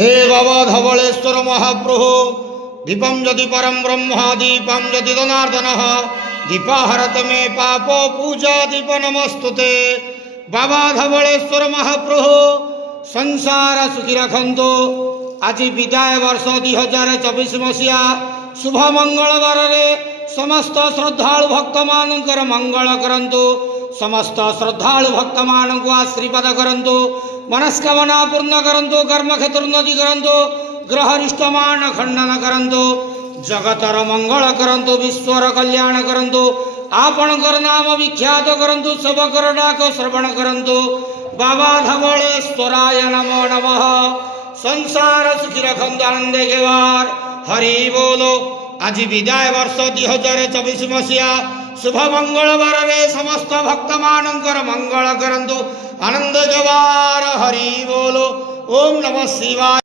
हे बाबा धवलेश्वर महाप्रभु दीपम यदि परम ब्रह्म दीपम यदि जनार्दन दीपाहरत मे पाप पूजा दीप नमस्तुते। बाबा धवलेश्वर महाप्रभु संसार सुखी रखंतु। आज विदाय वर्ष 2024 मसीहा शुभ मंगलवार रे समस्त श्रद्धालु भक्त मानकर मंगल करंतु। समस्त श्रद्धालु भक्त मान को आशीर्वाद करंतु। मनस्कामना पूर्ण करंतु। कर्म क्षेत्र उन्नति करंतु। ग्रहरिष्टमान खंडन करंतु। जगतर मंगल करंतु। विश्वर कल्याण करंतु। आपणकर नाम विख्यात करंतु। सबकर डाक श्रवण करंतु। बाबा धवलेश्वराय नमो नमः। संसार सुखी रखंतु आनंद केवार हरि बोलो। आज विदाय वर्ष 2024 मसीहा शुभ मंगलवार रे समस्त भक्त मानकर मंगल करंतु आनंद केवार हरि बोलो। ओम नमः शिवाय।